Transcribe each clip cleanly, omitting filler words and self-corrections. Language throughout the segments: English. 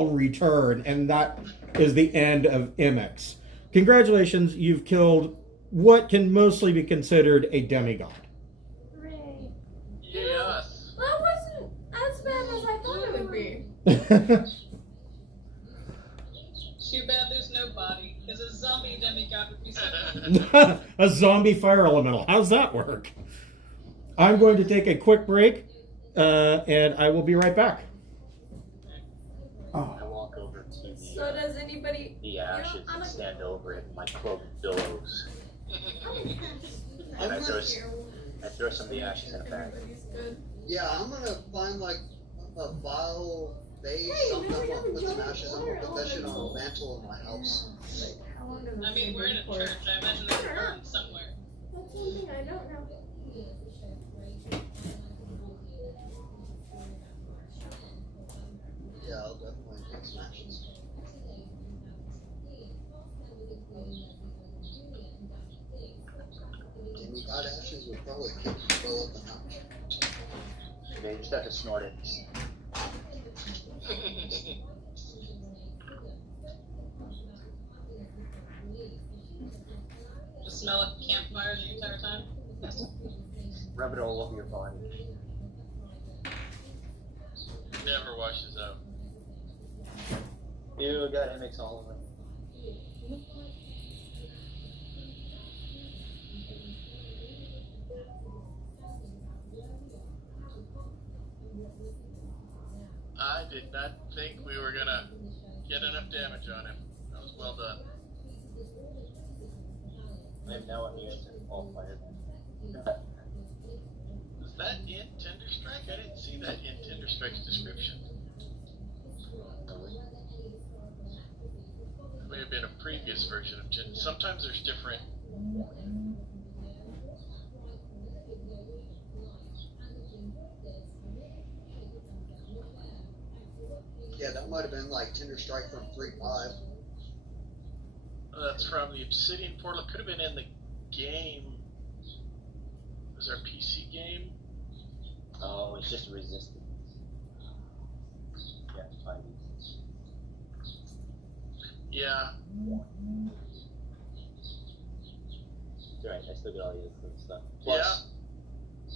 shall return, and that is the end of Imix. Congratulations, you've killed what can mostly be considered a demigod. Hooray. Yes. That wasn't as bad as I thought it would be. Too bad there's no body, because a zombie demigod would be so A zombie fire elemental. How's that work? I'm going to take a quick break, and I will be right back. I walk over to So does anybody... the ashes and stand over it. My cloak billows. And I throw some of the ashes in a bag. Yeah, I'm gonna find like a vial vase, something. I'm gonna put some ashes. I'm gonna put that shit on a mantle in my house. I mean, we're in a church. I imagine there's a urn somewhere. That's one thing I don't know. Yeah, I'll definitely take some ashes. Demigod ashes would probably fill up the house. They just have to snort it. The smell of campfire the entire time. Rub it all over your body. Never washes out. Ew, got Imix all over me. I did not think we were gonna get enough damage on him. That was well done. I am now immune to all fire. Was that in Tender Strike? I didn't see that in Tender Strike's description. It may have been a previous version of Tender. Sometimes there's different. Yeah, that might have been like Tender Strike from 3.5. That's from the Obsidian Portal. It could have been in the game. Was our PC game? Oh, it's just resistance. Yeah, it's 5 Yeah. It's alright, I still get all the other cool stuff. Plus,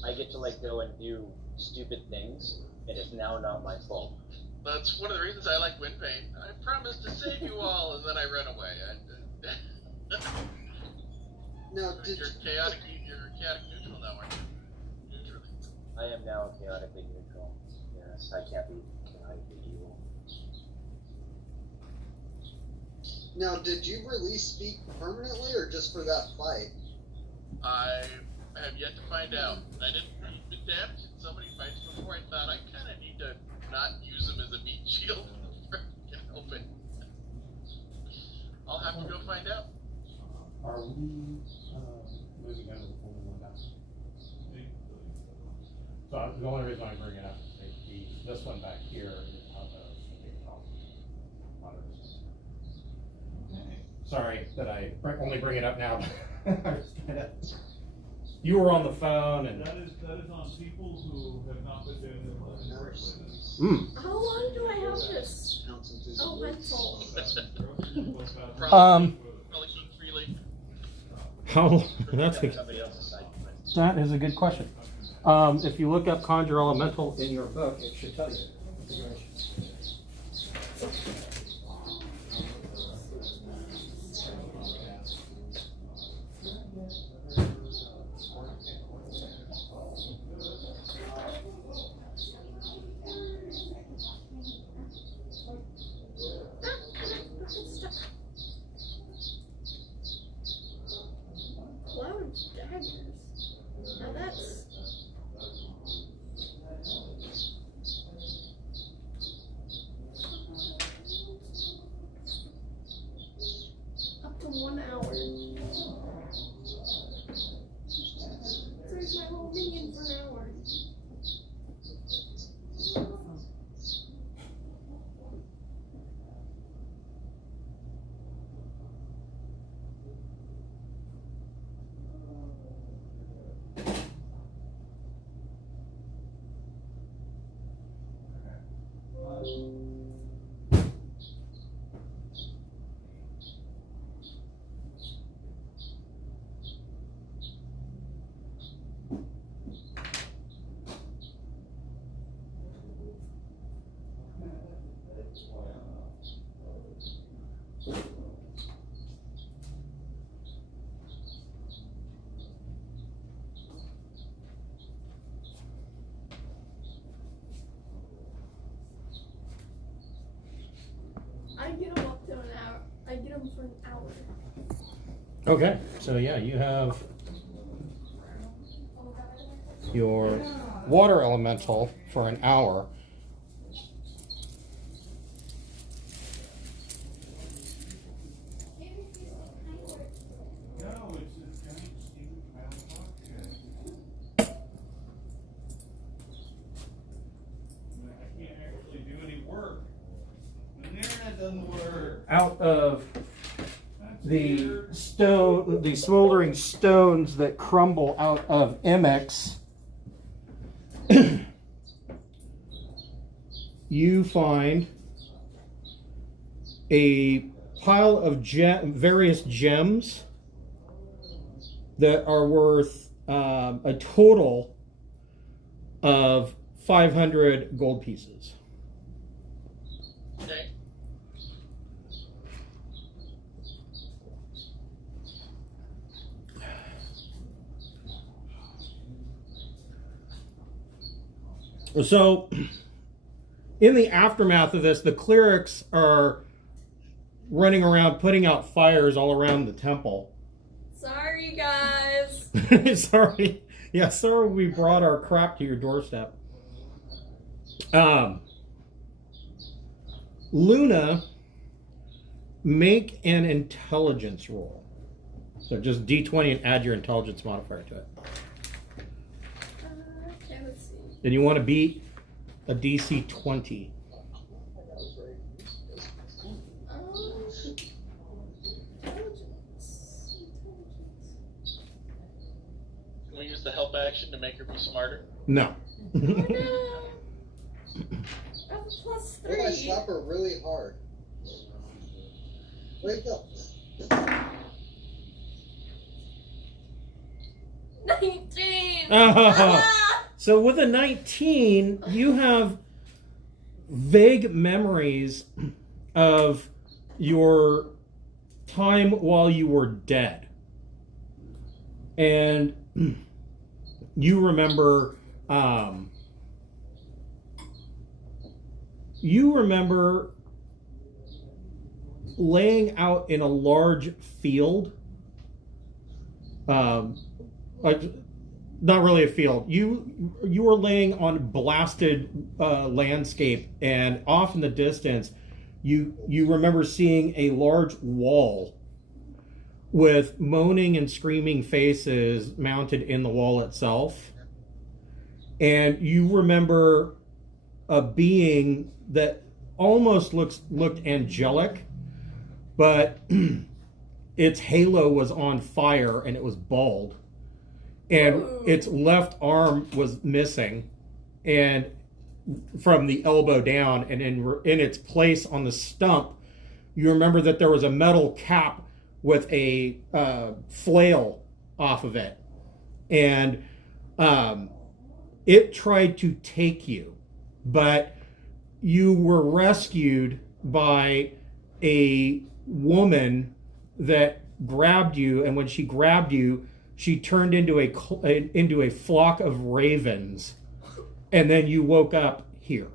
I get to like go and do stupid things, and it's now not my fault. That's one of the reasons I like Windbane. I promised to save you all, and then I run away. Now, did You're chaotic neutral now, aren't you? Neutrally. I am now chaotically neutral. Yes, I can't be chaotically evil. Now, did you release Speak permanently or just for that fight? I have yet to find out. I didn't read the damage in so many fights before. I thought I kind of need to not use him as a meat shield before I can help it. I'll have to go find out. Are we moving on to the full one now? So the only reason I bring it up is this one back here is how the big problem. Sorry that I only bring it up now. You were on the phone and that is on people who have not been doing their work correctly. How long do I have this? Oh, mental. Rollicking freely. How? That's a, Somebody else's side. that is a good question. If you look up Conjure Elemental in your book, it should tell you. Cloud daggers. Now that's... room for an hour. Okay, so yeah, you have your water elemental for an hour. No, it's a giant steaming pile of rock shit. I can't actually do any work. The internet doesn't work. Out of That's the weird. stone, the smoldering stones that crumble out of Imix, you find a pile of various gems that are worth a total of 500 gold pieces. Okay. So, in the aftermath of this, the clerics are running around putting out fires all around the temple. Sorry, guys. Sorry. Yeah, sorry we brought our crap to your doorstep. Luna, make an intelligence roll. So just D20 and add your intelligence modifier to it. Okay, let's see. Then you want to beat a DC 20. Intelligence. Can we use the help action to make her be smarter? No. Oh no! I have a plus What if I 3. slap her really hard? Wake up. 19! Ah! So with a 19, you have vague memories of your time while you were dead. And you remember laying out in a large field, like not really a field. You were laying on blasted landscape, and off in the distance, you remember seeing a large wall with moaning and screaming faces mounted in the wall itself, and you remember a being that almost looked angelic, but its halo was on fire and it was bald, and its left arm was missing, and from the elbow down, and in its place on the stump, you remember that there was a metal cap with a flail off of it, and it tried to take you, but you were rescued by a woman that grabbed you, and when she grabbed you, she turned into a flock of ravens, and then you woke up here.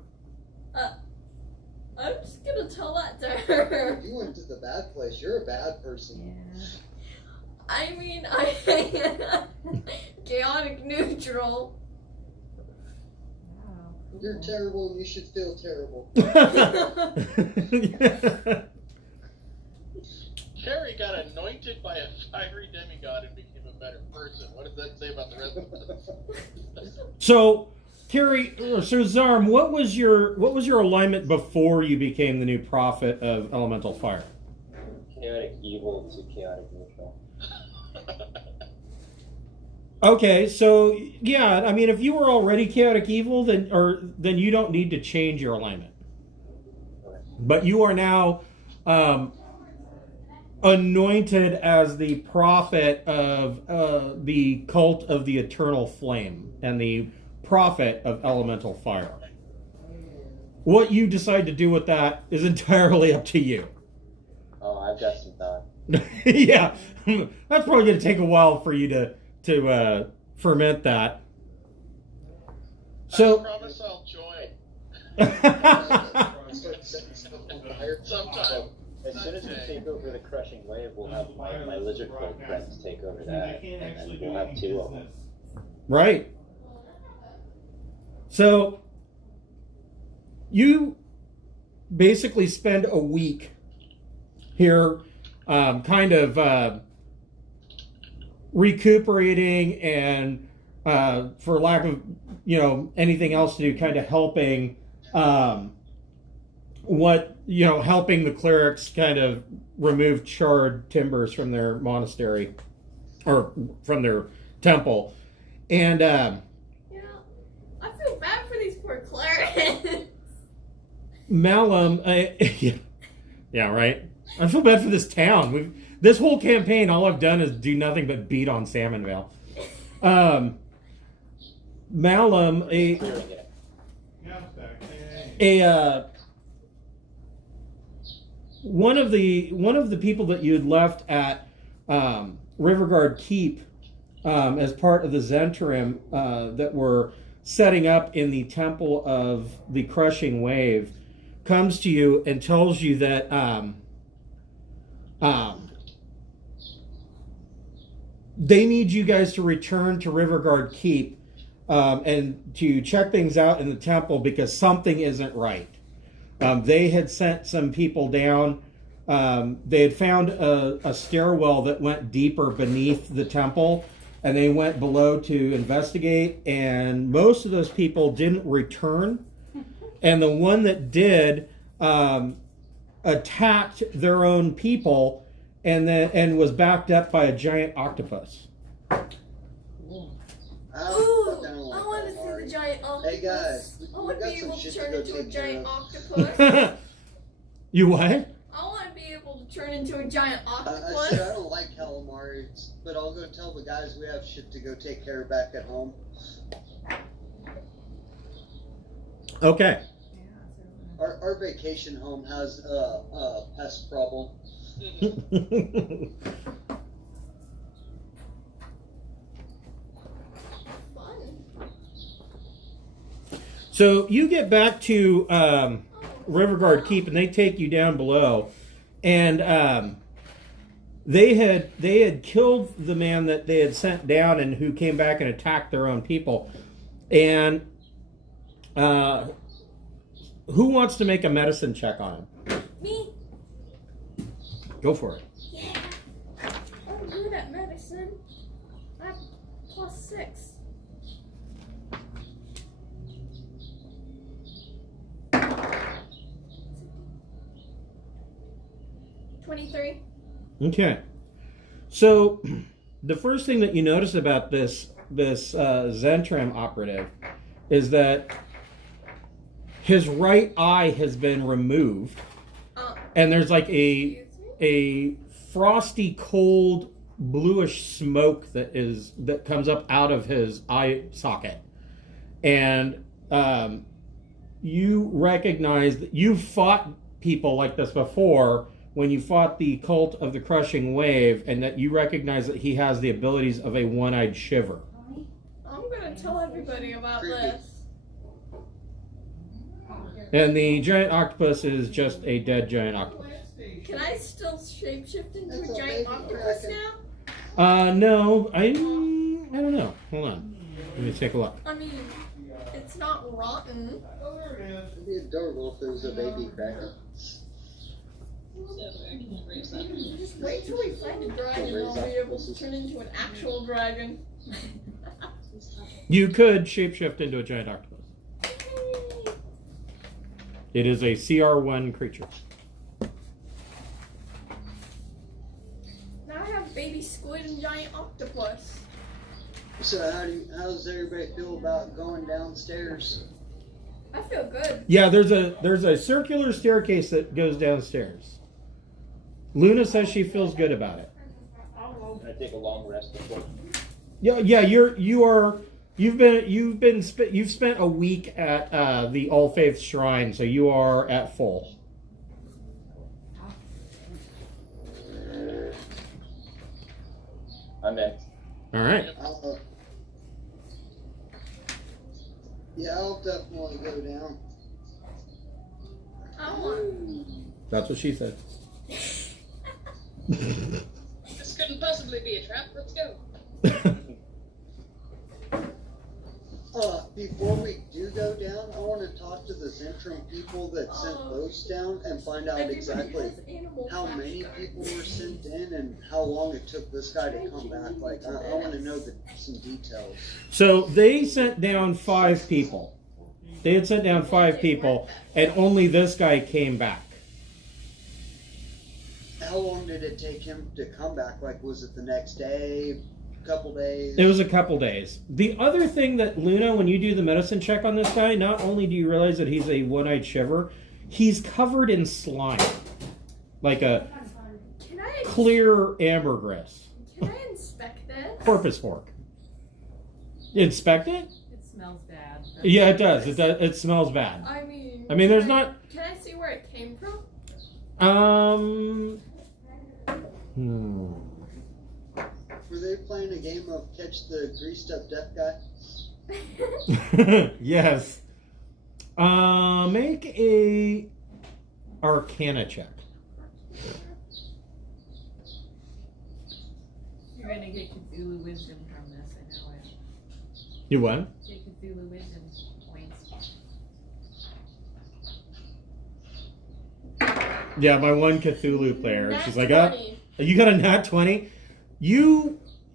I'm just gonna tell that to her. You went to the bad place. You're a bad person. I mean, chaotic neutral. You're terrible and you should feel terrible. Carrie got anointed by a fiery demigod and became a better person. What does that say about the rest of us? So, Carrie, so Zarm, what was your alignment before you became the new prophet of elemental fire? Chaotic evil to chaotic neutral. Okay, so yeah, I mean, if you were already chaotic evil, then you don't need to change your alignment. But you are now anointed as the prophet of the cult of the eternal flame and the prophet of elemental fire. What you decide to do with that is entirely up to you. Oh, I've got some thought. Yeah, that's probably going to take a while for you to ferment that. So, I promise I'll join. Start setting stuff on fire. Sometime. As soon as we take over the crushing wave, we'll have my lizard folk friends take over that, They can't and actually then do we'll have any 2 of them. business. Right. So you basically spend a week here, kind of recuperating and, for lack of anything else to do, kind of helping helping the clerics kind of remove charred timbers from their monastery or from their temple. And Yeah, I feel bad for these poor clerics. Malum, yeah, right. I feel bad for this town. This whole campaign, all I've done is do nothing but beat on Salmonvale. Malum, one of the people that you had left at Riverguard Keep as part of the Zentrim that were setting up in the Temple of the Crushing Wave comes to you and tells you that they need you guys to return to Riverguard Keep and to check things out in the temple because something isn't right. They had sent some people down. They had found a stairwell that went deeper beneath the temple, and they went below to investigate, and most of those people didn't return. And the one that did attacked their own people and was backed up by a giant octopus. Ooh, I want to see the giant octopus. Hey guys, I want to we be got able some to shit to turn go into a take care giant of. octopus. You what? I want to be able to turn into a giant I octopus. said I don't like calamari, but I'll go tell the guys we have shit to go take care of back at home. Okay. Our vacation home has a pest problem. Fun. So you get back to Riverguard Keep, and they take you down below, and they had killed the man that they had sent down, and who came back and attacked their own people. And who wants to make a medicine check on him? Me? Go for it. Yeah. I'm good at medicine. I have +6. $23. Okay. So the first thing that you notice about this Zentrim operative is that his right eye has been removed, and there's like a frosty, cold, bluish smoke that comes up out of his eye socket, and you recognize that you've fought people like this before when you fought the cult of the Crushing Wave, and that you recognize that he has the abilities of a one-eyed shiver. I'm gonna tell everybody about Creepy. this. And the giant octopus is just a dead giant octopus. Can I still shapeshift into It's a a giant baby octopus kraken. now? No, I don't know. Hold on. Let me take a look. I mean, it's not rotten. Oh, there it is. It'd be adorable if it was a baby cracker. Just wait till we find a dragon and I'll be able to turn into an actual dragon. You could shapeshift into a giant octopus. It is a CR1 creature. Now I have baby squid and giant octopus. So how does everybody feel about going downstairs? I feel good. Yeah, there's a circular staircase that goes downstairs. Luna says she feels good about it. Can I take a long rest before? Yeah, you've spent a week at the All Faith Shrine, so you are at full. I'm in. All right. Yeah, I'll definitely go down. I want. That's what she said. This couldn't possibly be a trap. Let's go. Before we do go down, I want to talk to the Zentrum people that sent boats down and find out exactly how many people were sent in and how long it took this guy to come back. Like, I want to know some details. So they sent down 5 people. They had sent down 5 people, and only this guy came back. How long did it take him to come back? Like, was it the next day? Couple days? It was a couple days. The other thing that, Luna, when you do the medicine check on this guy, not only do you realize that he's a one-eyed shiver, he's covered in slime. Like a clear ambergris. Can I inspect this? Porpoise fork. Inspect it? It smells bad. Yeah, it does. It does. It smells bad. I mean, there's not... Can I see where it came from? Were they playing a game of catch the greased up deaf guy? Yes. Make a Arcana check. You're gonna get Cthulhu wisdom from this, I know it. You what? Get Cthulhu wisdom points. Yeah, my one Cthulhu player. Nat She's like, 20. you got a nat 20?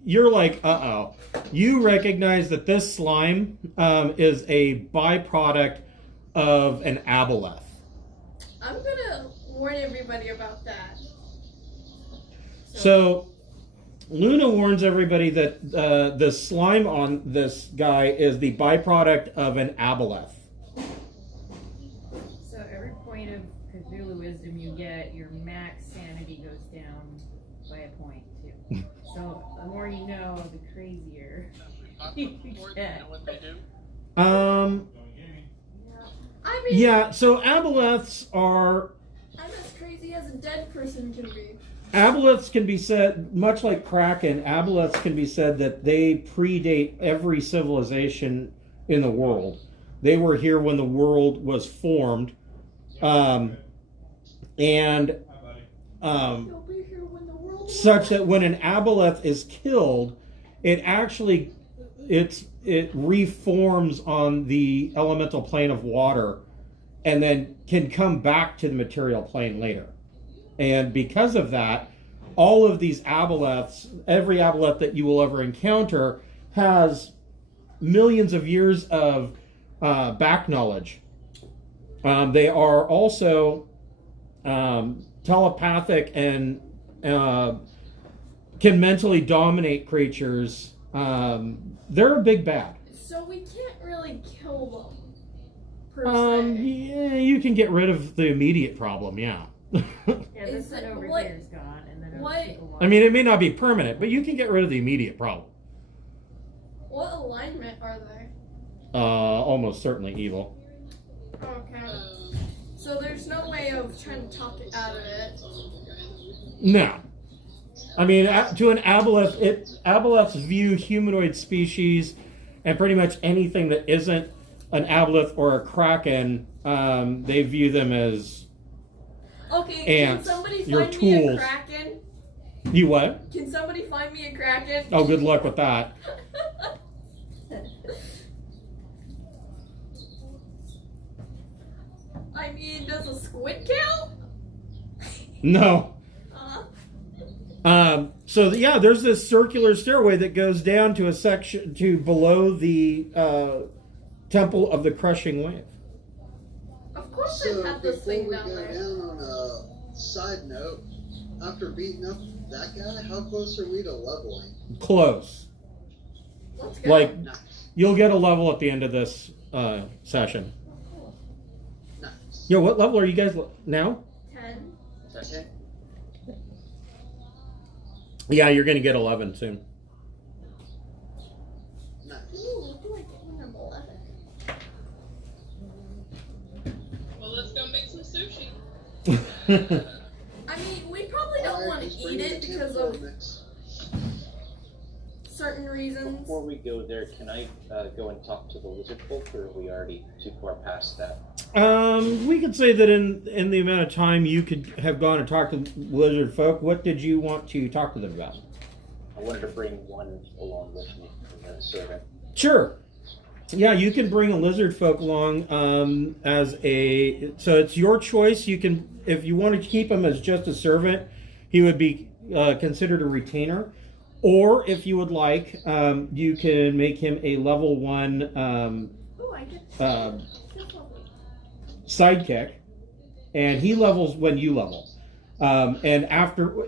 You're like, uh-oh. You recognize that this slime is a byproduct of an aboleth. I'm gonna warn everybody about that. So Luna warns everybody that the slime on this guy is the byproduct of an aboleth. So every point of Cthulhu wisdom you get, your max sanity goes down by a point too. So the more you know, the crazier you get. Know what they do? I mean, Yeah, so aboleths are... I'm as crazy as a dead person can be. Aboleths can be said, much like Kraken, aboleths can be said that they predate every civilization in the world. They were here when the world was formed. They'll be here when the world Such that when an aboleth is killed, it actually it reforms on the elemental plane of water and then can come back to the material plane later. And because of that, all of these aboleths, every aboleth that you will ever encounter, has millions of years of back knowledge. They are also telepathic and can mentally dominate creatures. They're a big bad. So we can't really kill them. Per se. Yeah, you can get rid of the immediate problem, yeah. Yeah, Is this one it- over what- here is gone, and then what- people I mean, it may not be permanent, but you can get rid of the immediate problem. What alignment are they? Almost certainly evil. Okay. So there's no way of trying to talk it out of it. No. I mean, to an aboleth, aboleths view humanoid species and pretty much anything that isn't an aboleth or a kraken, they view them as Okay, ants, can somebody your find me a tools. kraken? You what? Can somebody find me a kraken? Oh, good luck with that. I mean, does a squid count? No. Uh, So yeah, there's this circular stairway that goes down to a section to below the Temple of the Crushing Wave. of course So they have this before thing we down go there. down on a side note, after beating up that guy, how close are we to leveling? Close. Let's go. Like, Nice. you'll get a level at the end of this session. Nice. Yo, what level are you guys now? 10. Okay. Yeah, you're gonna get 11 soon. Nice. Ooh, what do I get when I'm 11? Well, let's go make some sushi. I mean, we probably don't Alright, want to just bring eat me it the because tinfoil of... mix. So certain reasons. Before we go there, can I go and talk to the lizard folk, or are we already too far past that? We could say that in the amount of time you could have gone and talked to lizard folk, what did you want to talk to them about? I wanted to bring one along with me from the servant. Sure. Yeah, you can bring a lizard folk along so it's your choice. You can, if you want to keep him as just a servant, he would be considered a retainer. Or if you would like, you can make him a level 1 sidekick, and he levels when you level. And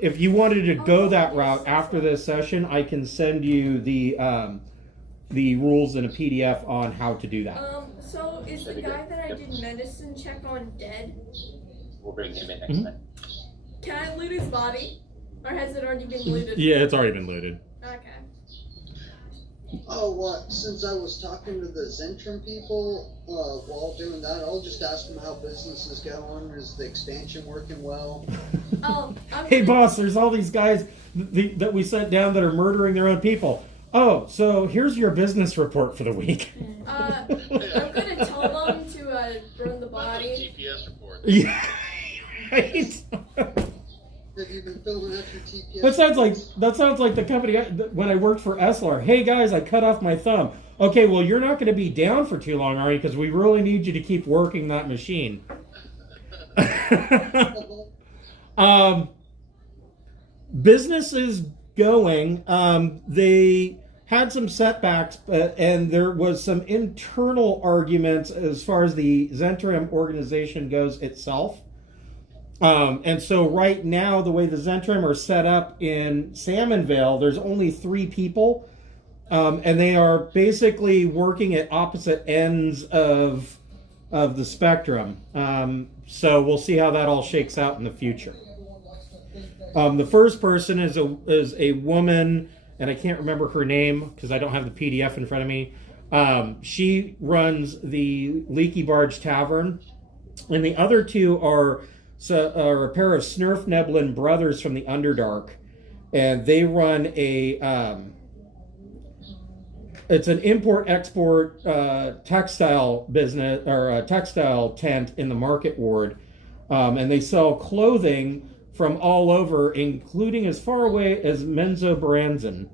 if you wanted to go that route after this session, I can send you the rules in a PDF on how to do that. So is the guy that I did medicine check on dead? We'll bring him in next time. Can I loot his body? Or has it already been looted? Yeah, it's already been looted. Okay. Oh, what? Since I was talking to the Zentrum people, while doing that, I'll just ask them how business is going. Is the expansion working well? Hey, boss, there's all these guys that we sent down that are murdering their own people. Oh, so here's your business report for the week. I'm gonna tell them to burn the body. GPS report. Yeah, right. Have you been filling out your TPS? That sounds like the company when I worked for Eslar. Hey guys, I cut off my thumb. Okay, well you're not going to be down for too long, are you? Because we really need you to keep working that machine. Business is going. They had some setbacks, and there was some internal arguments as far as the Zentrum organization goes itself. And so right now, the way the Zentrum are set up in Salmonvale, there's only 3 people, and they are basically working at opposite ends of the spectrum. So we'll see how that all shakes out in the future. The first person is a woman, and I can't remember her name because I don't have the PDF in front of me. She runs the Leaky Barge Tavern, and the other 2 are a pair of Snurfneblin brothers from the Underdark, and they run it's an import-export textile business, or a textile tent in the market ward, and they sell clothing from all over, including as far away as Menzoberranzan.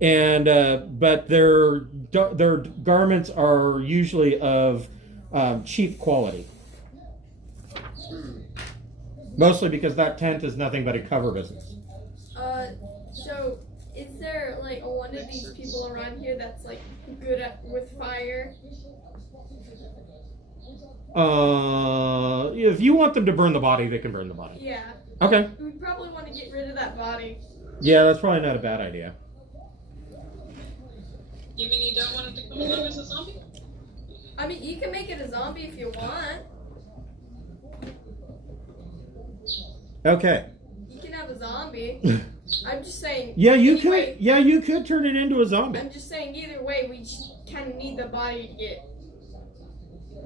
And but their garments are usually of cheap quality. Mostly because that tent is nothing but a cover business. So is there like one of these people around here that's like good with fire? If you want them to burn the body, they can burn the body. Yeah. Okay. We probably want to get rid of that body. Yeah, that's probably not a bad idea. You mean you don't want it to come along as a zombie? I mean, you can make it a zombie if you want. Okay. You can have a zombie. I'm just saying. Yeah, you anyway, could. Yeah, you could turn it into a zombie. I'm just saying. Either way, we kind of need the body to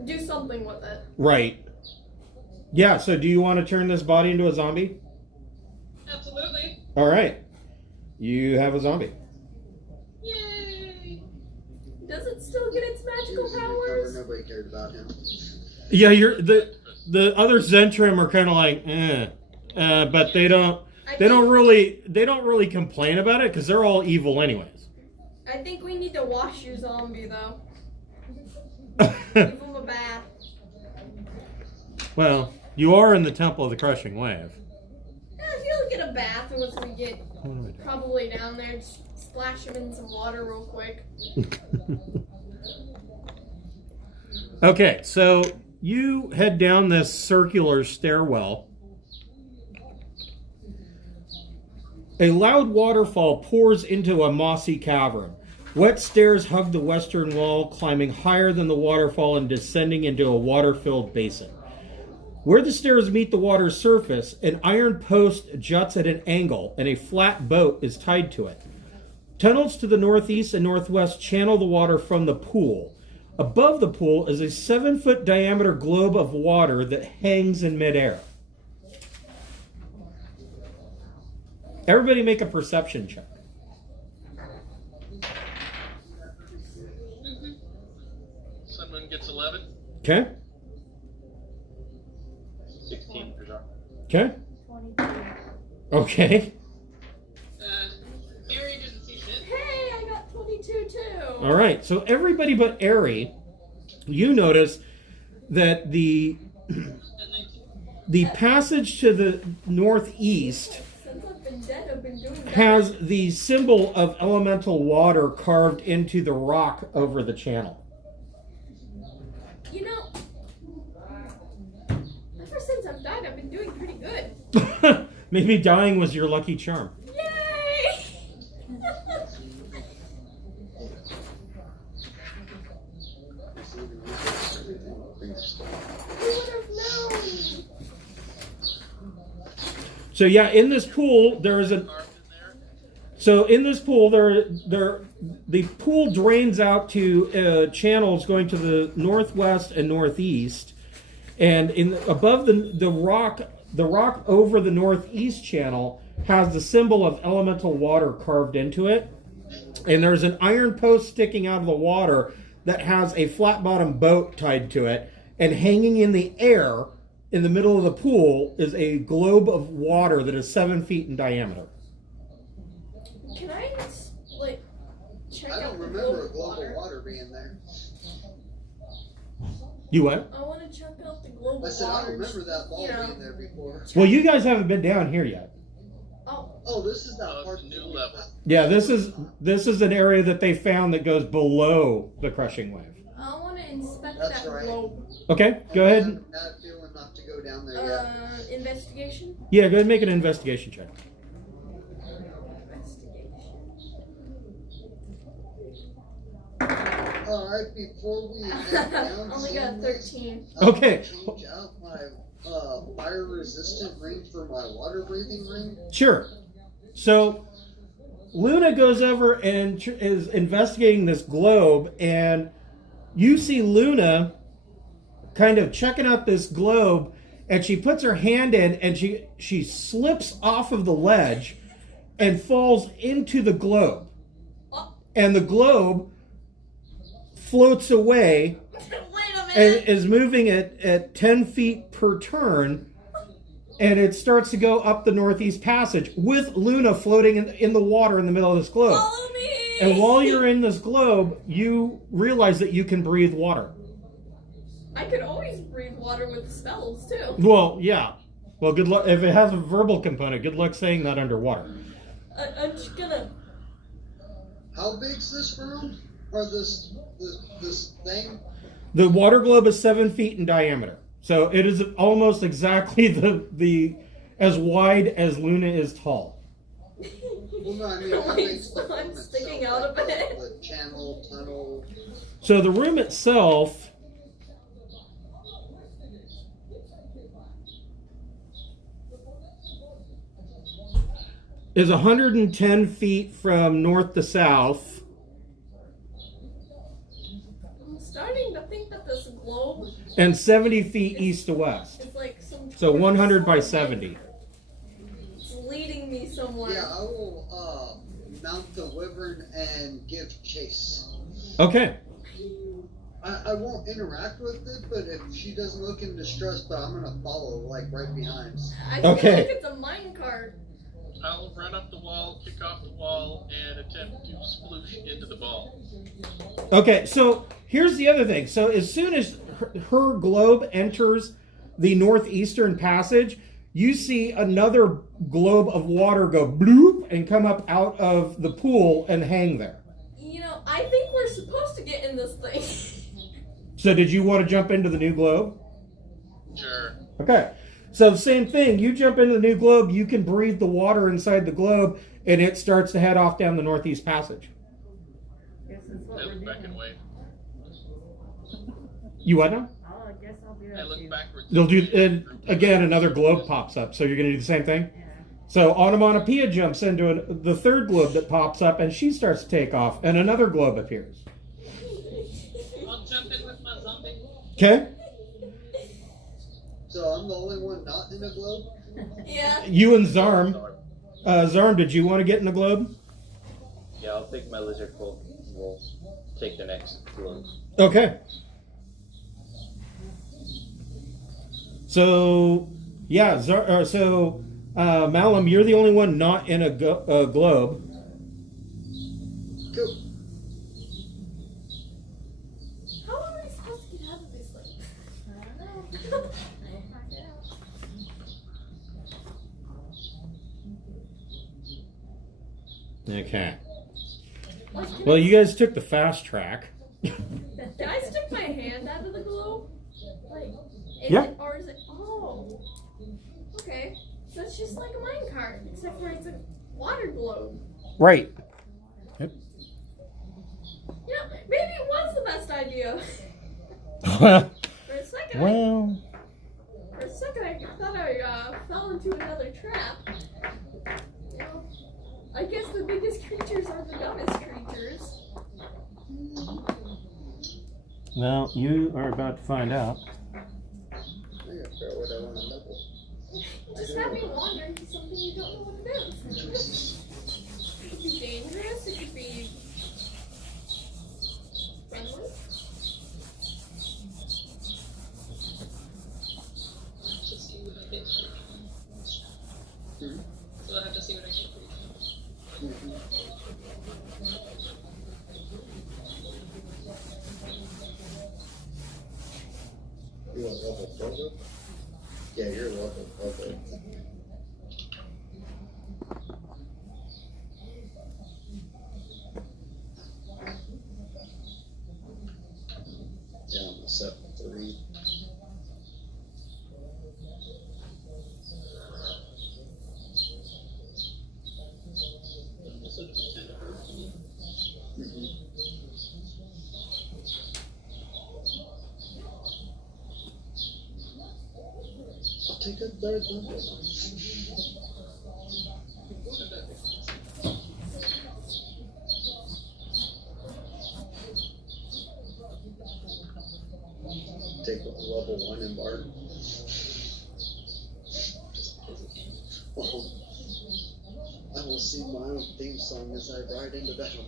do something with it. Right. Yeah. So, do you want to turn this body into a zombie? Absolutely. All right. You have a zombie. Yay! Does it still get its magical powers? Nobody cared about him. Yeah, the other Zentrum are kind of like, but they don't really complain about it because they're all evil anyways. I think we need to wash your zombie though. Give him a bath. Well, you are in the Temple of the Crushing Wave. Yeah, he'll get a bath once we get probably down there. Just splash him in some water real quick. Okay, so you head down this circular stairwell. A loud waterfall pours into a mossy cavern. Wet stairs hug the western wall, climbing higher than the waterfall and descending into a water-filled basin. Where the stairs meet the water's surface, an iron post juts at an angle, and a flat boat is tied to it. Tunnels to the northeast and northwest channel the water from the pool. Above the pool is a 7-foot diameter globe of water that hangs in midair. Everybody make a perception check. Okay. 16 for sure. Okay. 22. Okay. Harry didn't see shit. Hey, I got 22 too. All right. So everybody but Ari, you notice that the passage to the northeast Since I've been dead, I've been doing that. has the symbol of elemental water carved into the rock over the channel. You know, ever since I've died, I've been doing pretty good. Maybe dying was your lucky charm. Yay! Who would have known? So yeah, in this pool there is an. Carved in there. So in this pool, the pool drains out to channels going to the northwest and northeast, and above the rock over the northeast channel has the symbol of elemental water carved into it, and there's an iron post sticking out of the water that has a flat bottom boat tied to it, and hanging in the air in the middle of the pool is a globe of water that is 7 feet in diameter. Can I, like, check I out don't the remember a globe of global water being there. You what? I want to check out the globe I of said I water. don't remember that ball you know. being there before. Well, you guys haven't been down here yet. Oh, Oh, this is that Oh, it's part. a new level. Yeah, this is an area that they found that goes below the crushing wave. I want to inspect That's that right. globe. Okay, go ahead. I'm not feeling not to go down there yet. Investigation? Yeah, go ahead and make an investigation check. Alright, before we head down, Only got 13. Okay. Change out my fire resistant ring for my water breathing ring. Sure. So Luna goes over and is investigating this globe, and you see Luna kind of checking out this globe, and she puts her hand in and she slips off of the ledge and falls into the globe. And the globe floats away Wait a and minute! is moving at 10 feet per turn, and it starts to go up the northeast passage with Luna floating in the water in the middle of this globe. Follow me! And while you're in this globe, you realize that you can breathe water. I could always breathe water with spells, too. Well, yeah. Well, good luck. If it has a verbal component, good luck saying that underwater. I'm just gonna... How big's this room? Or this thing? The water globe is 7 feet in diameter. So it is almost exactly the as wide as Luna is tall. Well, no, I mean, how Wait, big's the so I'm room sticking itself? out a Like, bit. the channel, tunnel. So the room itself is 110 feet from north to south. I'm starting to think that this globe And 70 feet east to west. is like some... So 100 by 70. It's leading me somewhere. Yeah, I will mount the wyvern and give chase. Okay. I won't interact with it, but if she doesn't look in distress, but I'm gonna follow, like, right behind. I feel Okay. like it's a minecart. I'll run up the wall, kick off the wall, and attempt to sploosh into the ball. Okay, so here's the other thing. So as soon as her globe enters the northeastern passage, you see another globe of water go bloop and come up out of the pool and hang there. You know, I think we're supposed to get in this thing. So did you want to jump into the new globe? Sure. Okay. So same thing. You jump into the new globe, you can breathe the water inside the globe, and it starts to head off down the northeast passage. Guess that's what I we're look back doing. and wave. You what now? I guess I'll do I that look too. backwards. You'll do, and again, another globe pops up. So you're going to do the same thing? Yeah. So Onomatopoeia jumps into the third globe that pops up, and she starts to take off, and another globe appears. I'll jump in with my zombie. Okay? So I'm the only one not in a globe? Yeah. You and Zarm. Zarm, did you want to get in the globe? Yeah, I'll take my lizard folk and we'll take the next globe. Okay. So yeah, Malum, you're the only one not in a globe. Cool. How are we supposed to get out of this thing? I don't know. We'll find out. Okay. Like, Well, you guys took the fast track. Did I stick my hand out of the globe? Like, Yeah. Or is it? Oh. Okay. So it's just like a minecart, except for it's a water globe. Right. You know, maybe it was the best idea. Well. For a second, I thought I fell into another trap. You know, I guess the biggest creatures are the dumbest creatures. Well, you are about to find out. I gotta figure out what I want to level. Just have me wander into something you don't know what it is. It could be dangerous, it could be friendly. To see what I get. Hmm? So I have to see what I get for you. You want level 4? Yeah, you're level 4. Down to 7-3. I'll take a third level. Take level 1 and Bard. I will sing my own theme song as I ride into battle.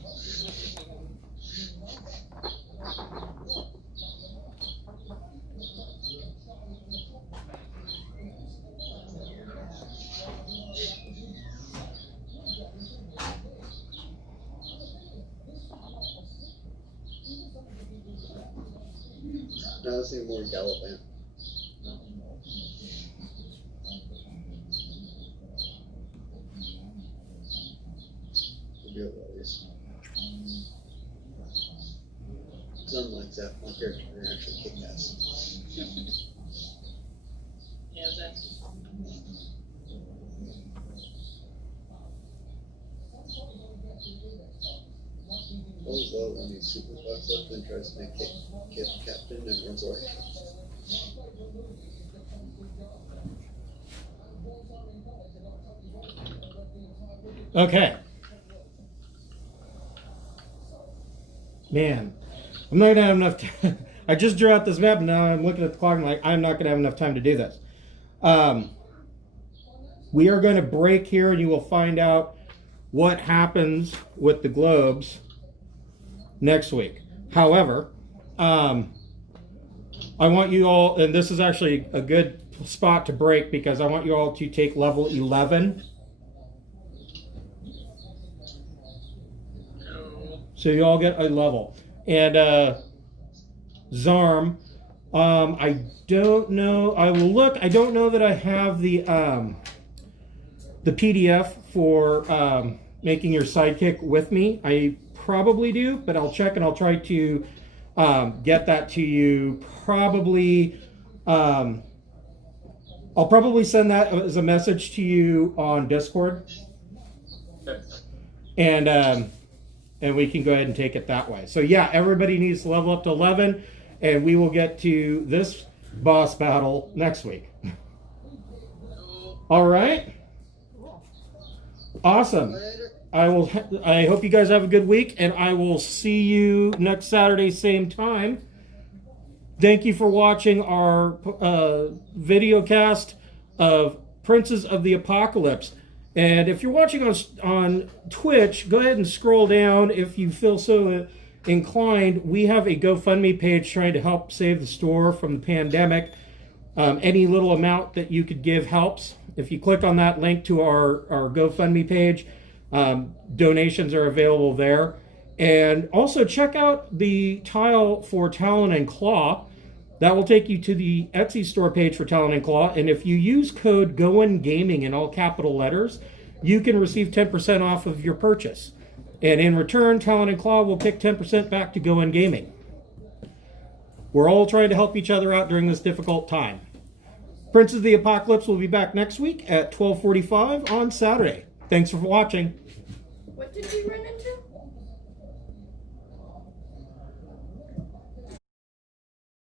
Now let's see more Gallopant. Abilities. Unlike that, my character can actually kick ass. Yeah, that's. I always love when he super fucks up and tries to make kid captain and runs away. Okay. Man, I'm not gonna have enough time. I just drew out this map and now I'm looking at the clock and like, I'm not gonna have enough time to do this. We are going to break here and you will find out what happens with the globes next week. However, I want you all, and this is actually a good spot to break because I want you all to take level 11. So you all get a level. And Zarm, I don't know, I will look, I don't know that I have the PDF for making your sidekick with me. I probably do, but I'll check and I'll try to get that to you probably. I'll probably send that as a message to you on Discord. And we can go ahead and take it that way. So yeah, everybody needs to level up to 11 and we will get to this boss battle next week. All right. Awesome. I hope you guys have a good week and I will see you next Saturday, same time. Thank you for watching our video cast of Princes of the Apocalypse. And if you're watching on Twitch, go ahead and scroll down if you feel so inclined. We have a GoFundMe page trying to help save the store from the pandemic. Any little amount that you could give helps. If you click on that link to our GoFundMe page, donations are available there. And also check out the tile for Talon and Claw. That will take you to the Etsy store page for Talon and Claw. And if you use code GOINGAMING in all capital letters, you can receive 10% off of your purchase. And in return, Talon and Claw will kick 10% back to Go In Gaming. We're all trying to help each other out during this difficult time. Princes of the Apocalypse will be back next week at 12:45 on Saturday. Thanks for watching. What did we run into?